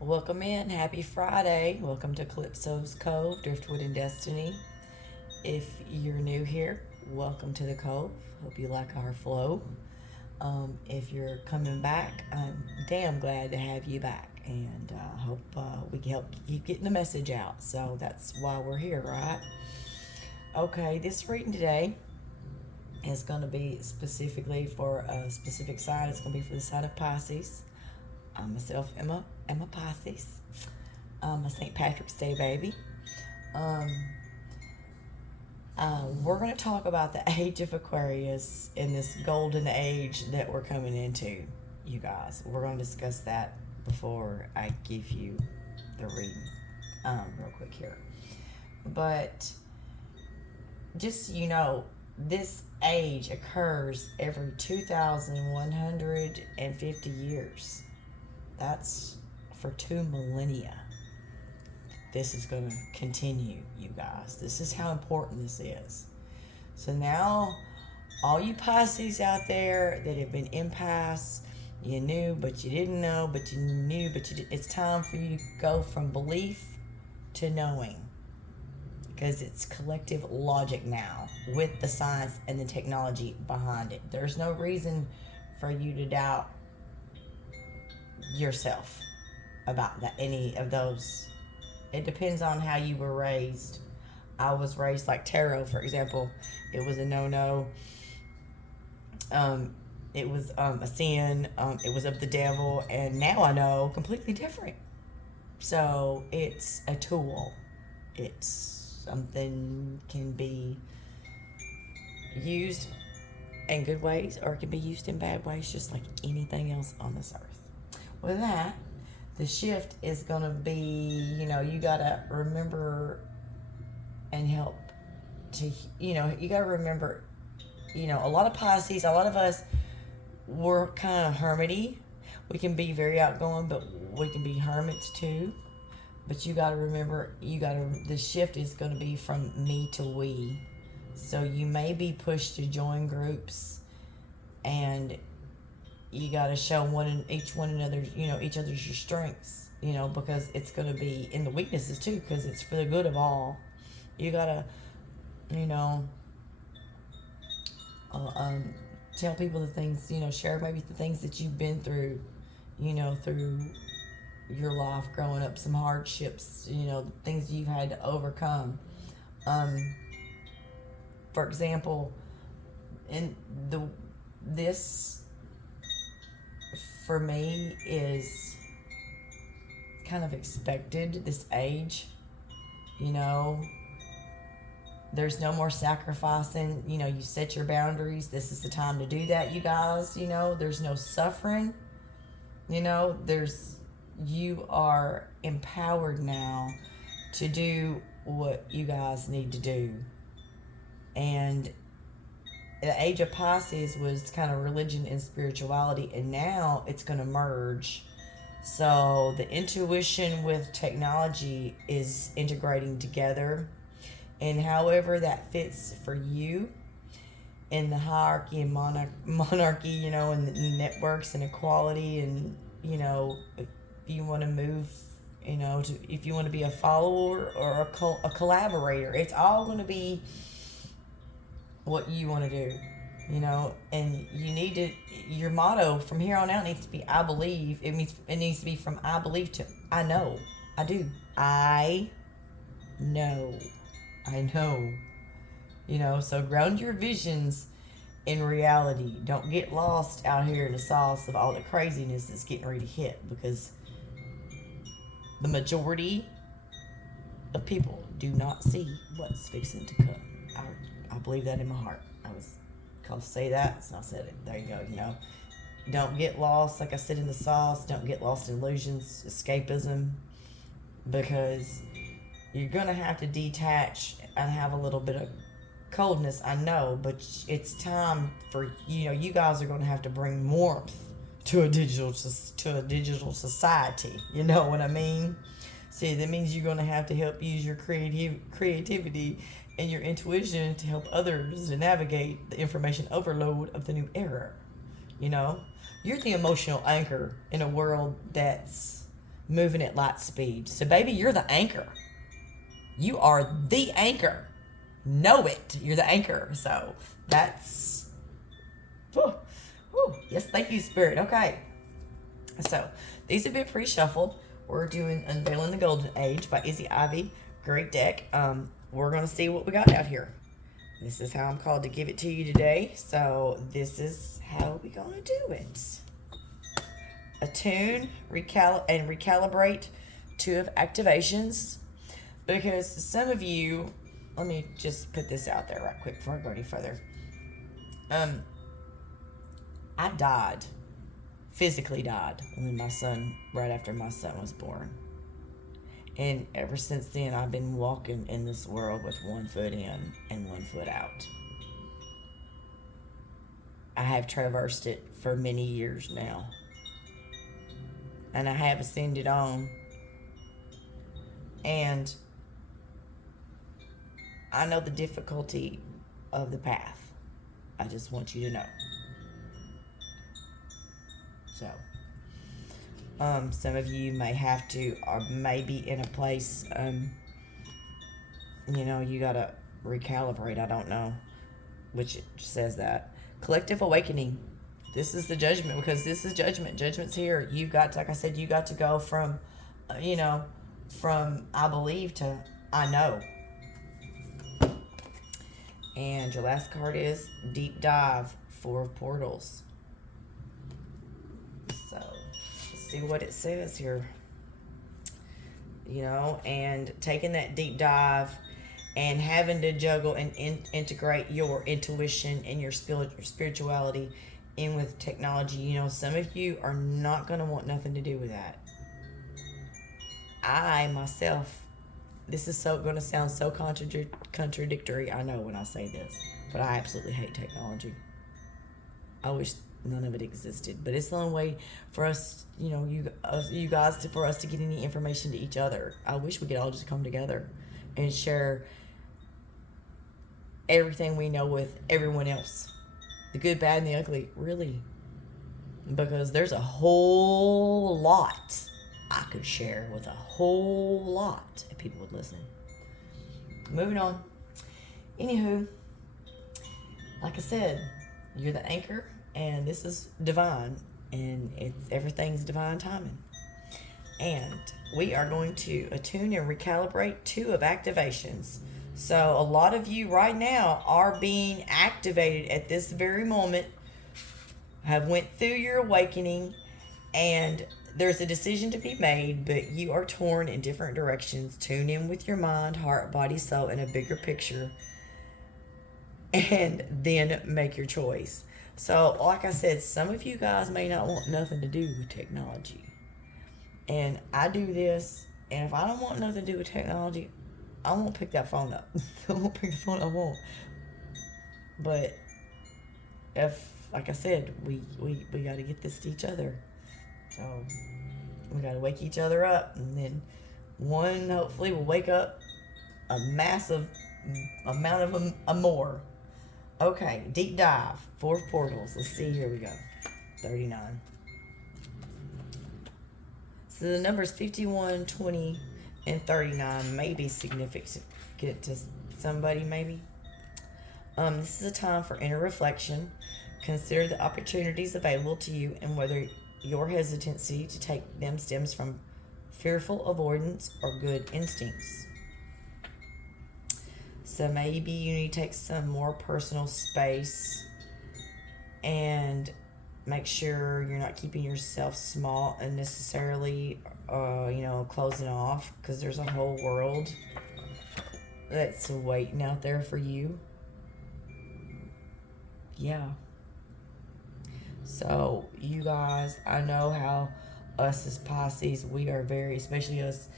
Welcome in. Happy Friday. Welcome to Calypso's Cove, Driftwood and Destiny. If you're new here, welcome to the Cove. Hope you like our flow. If you're coming back, I'm damn glad to have you back. And hope we can help keep getting the message out. So that's why we're here, right? Okay, this reading today is going to be specifically for a specific sign. It's going to be for the sign of Pisces. I myself am a Pisces. A St. Patrick's Day baby. Um, we're going to talk about the age of Aquarius in this golden age that we're coming into, you guys. We're going to discuss that before I give you the reading real quick here. But just so you know, this age occurs every 2,150 years. That's for 2 millennia. This is going to continue, you guys. This is how important this is. So now, all you Pisces out there that have been impasse, you knew but you didn't know, but you knew but you didn't. It's time for you to go from belief to knowing, because it's collective logic now with the science and the technology behind it. There's no reason for you to doubt yourself about that, any of those. It depends on how you were raised. I was raised like tarot, for example. It was a no-no. It was a sin. It was of the devil, and now I know completely different. So it's a tool. It's something can be used in good ways, or it can be used in bad ways, just like anything else on this earth. With that, the shift is going to be, you got to remember and help to, you got to remember, a lot of Pisces, a lot of us, we're kind of hermity. We can be very outgoing, but we can be hermits too. But you got to remember, the shift is going to be from me to we. So you may be pushed to join groups, and you got to show each other's your strengths, because it's going to be in the weaknesses too, because it's for the good of all. You got to, tell people the things, share maybe the things that you've been through, through your life growing up, some hardships, things you've had to overcome. For example, in this for me is kind of expected, this age. There's no more sacrificing. You set your boundaries. This is the time to do that, you guys. There's no suffering. You are empowered now to do what you guys need to do. And the age of Pisces was kind of religion and spirituality, and now it's going to merge. So the intuition with technology is integrating together, and however that fits for you in the hierarchy and monarchy, and the networks and equality, and if you want to move, if you want to be a follower or a collaborator, it's all going to be what you want to do, and you need to, your motto from here on out needs to be I believe. It needs to be from I believe to I know. I do. I know. So ground your visions in reality. Don't get lost out here in the sauce of all the craziness that's getting ready to hit, because the majority of people do not see what's fixing to come. I believe that in my heart. I was called to say that, so I said it. There you go. Don't get lost, like I said, in the sauce. Don't get lost in illusions, escapism, because you're going to have to detach and have a little bit of coldness, I know, but it's time for, you guys are going to have to bring warmth to a digital society. You know what I mean? See, that means you're going to have to help use your creativity and your intuition to help others to navigate the information overload of the new era. You're the emotional anchor in a world that's moving at light speed. So, baby, you're the anchor. You are the anchor. Know it. You're the anchor. So, that's. Whew, whew. Yes, thank you, Spirit. Okay. So, these have been pre shuffled. We're doing Unveiling the Golden Age by Izzy Ivy. Great deck. We're going to see what we got out here. This is how I'm called to give it to you today. So, this is how we're going to do it. Attune, recalibrate, 2 of activations. Because some of you, let me just put this out there right quick before I go any further. I died, physically died, right after my son was born. And ever since then, I've been walking in this world with 1 foot in and 1 foot out. I have traversed it for many years now. And I have ascended on. And I know the difficulty of the path. I just want you to know. So, some of you may have to, or may be in a place, you gotta recalibrate. I don't know which says that. Collective awakening. This is the judgment, because this is judgment. Judgment's here. You got to, like I said, you got to go from, from I believe to I know. And your last card is Deep Dive, 4 of Portals. So, let's see what it says here. And taking that deep dive and having to juggle and integrate your intuition and your spirituality in with technology. Some of you are not going to want nothing to do with that. I, myself, this is going to sound so contradictory, I know, when I say this, but I absolutely hate technology. I wish none of it existed, but it's the only way for us, you guys, for us to get any information to each other. I wish we could all just come together and share everything we know with everyone else. The good, bad, and the ugly, really. Because there's a whole lot I could share with a whole lot if people would listen. Moving on. Anywho, like I said, you're the anchor, and this is divine, and everything's divine timing. And we are going to attune and recalibrate 2 of activations. So a lot of you right now are being activated at this very moment, have went through your awakening, and there's a decision to be made, but you are torn in different directions. Tune in with your mind, heart, body, soul, in a bigger picture, and then make your choice. So, like I said, some of you guys may not want nothing to do with technology. And I do this, and if I don't want nothing to do with technology, I won't pick that phone up. I won't pick the phone up, I won't. But if, like I said, we got to get this to each other. So we got to wake each other up, and then one hopefully will wake up a massive amount of them more. Okay, deep dive, 4 portals. Let's see, here we go. 39. So the numbers 51, 20, and 39 may be significant to somebody, maybe. This is a time for inner reflection. Consider the opportunities available to you and whether your hesitancy to take them stems from fearful avoidance or good instincts. So maybe you need to take some more personal space and make sure you're not keeping yourself small unnecessarily, closing off, because there's a whole world that's waiting out there for you. Yeah. So, you guys, I know how us as Pisces, we are very, especially us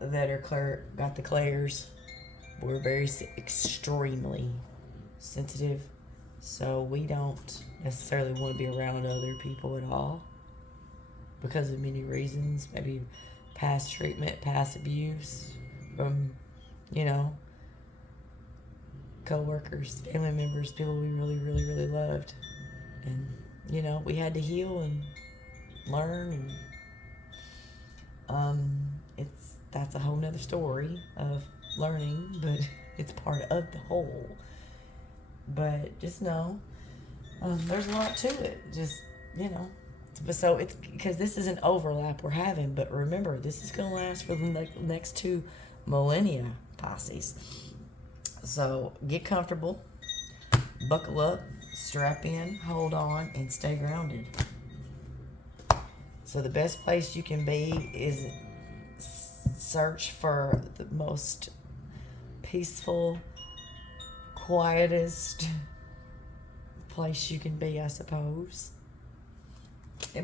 that are got the clairs, we're very extremely sensitive. So, we don't necessarily want to be around other people at all because of many reasons. Maybe past treatment, past abuse from, co-workers, family members, people we really, really, really loved. And we had to heal and learn. And that's a whole nother story of learning, but it's part of the whole. But just know, there's a lot to it. Just, you know. But so it's because this is an overlap we're having, but remember, this is going to last for the next 2 millennia, Pisces. So get comfortable, buckle up, strap in, hold on, and stay grounded. So the best place you can be is search for the most peaceful, quietest place you can be, I suppose.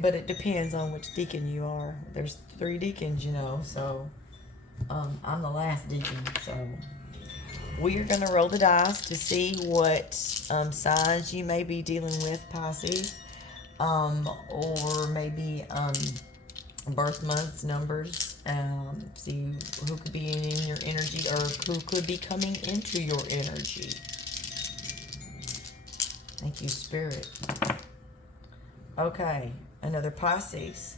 But it depends on which deacon you are. There's 3 deacons, you know, so I'm the last deacon. So we are going to roll the dice to see what signs you may be dealing with, Pisces, or maybe birth months, numbers, see who could be in your energy or who could be coming into your energy. Thank you, Spirit. Okay, another Pisces,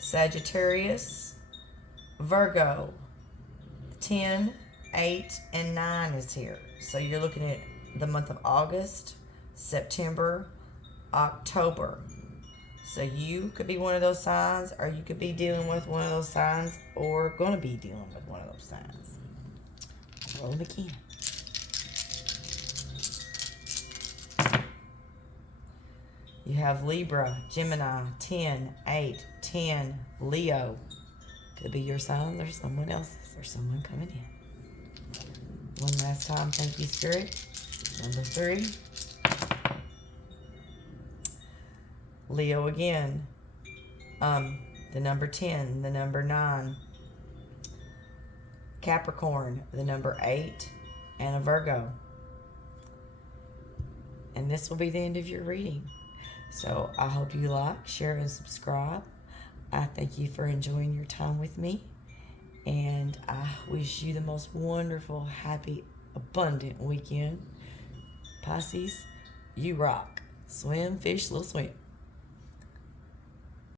Sagittarius, Virgo, 10, 8, and 9 is here. So you're looking at the month of August, September, October. So you could be one of those signs, or you could be dealing with one of those signs, or going to be dealing with one of those signs. Roll them again. You have Libra, Gemini, 10, 8, 10, Leo. Could be your sign. There's someone else's. There's someone coming in. One last time. Thank you, Spirit. Number 3. Leo again. The number 10, the number 9. Capricorn, the number 8, and a Virgo. And this will be the end of your reading. So I hope you like, share, and subscribe. I thank you for enjoying your time with me. And I wish you the most wonderful, happy, abundant weekend. Pisces, you rock. Swim, fish, little swim.